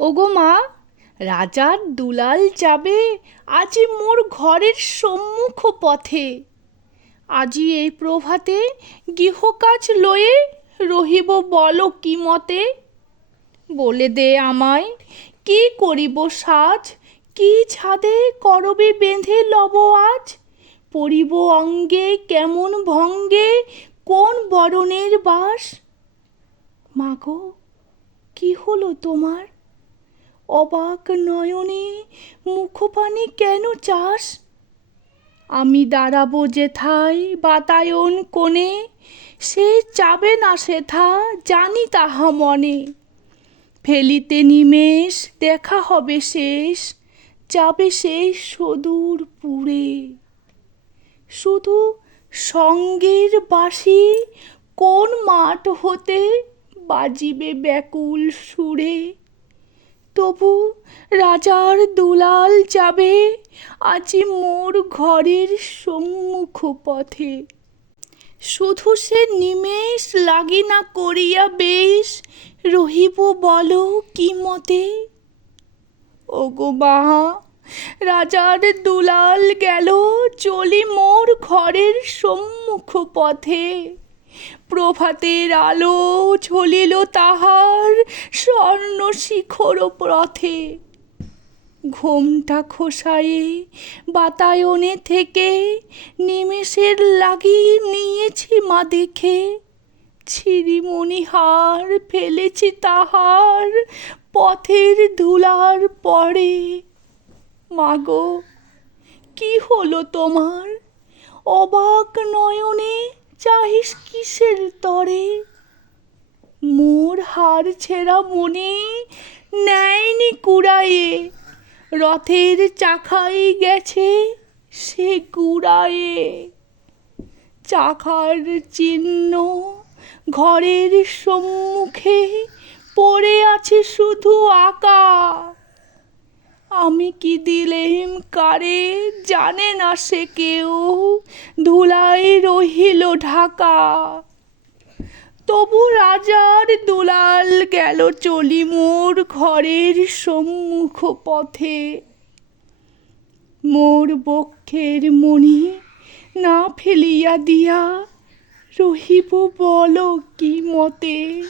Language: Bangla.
ওগো মা, রাজার দুলাল যাবে আজি মোর ঘরের সম্মুখ পথে। আজি এই প্রভাতে গৃহকাজ লয়ে রহিব বলো কি মতে? বলে দে আমায়, কি করিব সাজ? কি ছাদে করবে বেঁধে লব আজ? পরিব অঙ্গে কেমন ভঙ্গে কোন বরণের বাস? মাগো কি হলো তোমার? অবাক নয়নে মুখপানে কেন চাস? আমি দাঁড়াবো যেথায় বাতায়ন কোণে, সে চাবে না সেথা জানি তাহা মনে। ফেলিতে নিমেষ, দেখা হবে শেষ, যাবে শেষ সুদূর পুরে। শুধু সঙ্গের বাঁশি কোন মাঠ হতে বাজিবে ব্যাকুল সুরে। তবু রাজার দুলাল যাবে আজি মোর ঘরের সম্মুখ পথে শুধু সে নিমেষ লাগি না করিয়া বেশ, রহিব বলো কি মতে? ওগো বাহা, রাজার দুলাল গেল, চলি মোর ঘরের সম্মুখ পথে প্রভাতের আলো ঝলিল তাহার স্বর্ণ শিখর পথে। ঘোমটা খোসায়ে বাতায়নে থেকে নিমেষের লাগি নিয়েছি মা দেখে। ছিরিমণিহার ফেলেছি তাহার পথের ধুলার পরে। মাগো কি হলো তোমার? অবাক নয়নে চাহিস কিসের তরে? মোর হার ছেঁড়া মনে নেয়নি কুড়ায়ে রথের চাখাই গেছে সে কুড়ায়ে চাকার চিহ্ন ঘরের সম্মুখে পড়ে আছে শুধু আঁকা আমি কি দিলেম কারে? জানে না সে কেউ। ধুলাই রহিল ঢাকা। তবু রাজার দুলাল গেল চলি মোর ঘরের সম্মুখ পথে। মোর বক্ষের মণি না ফেলিয়া দিয়া রহিব বল কি মতে?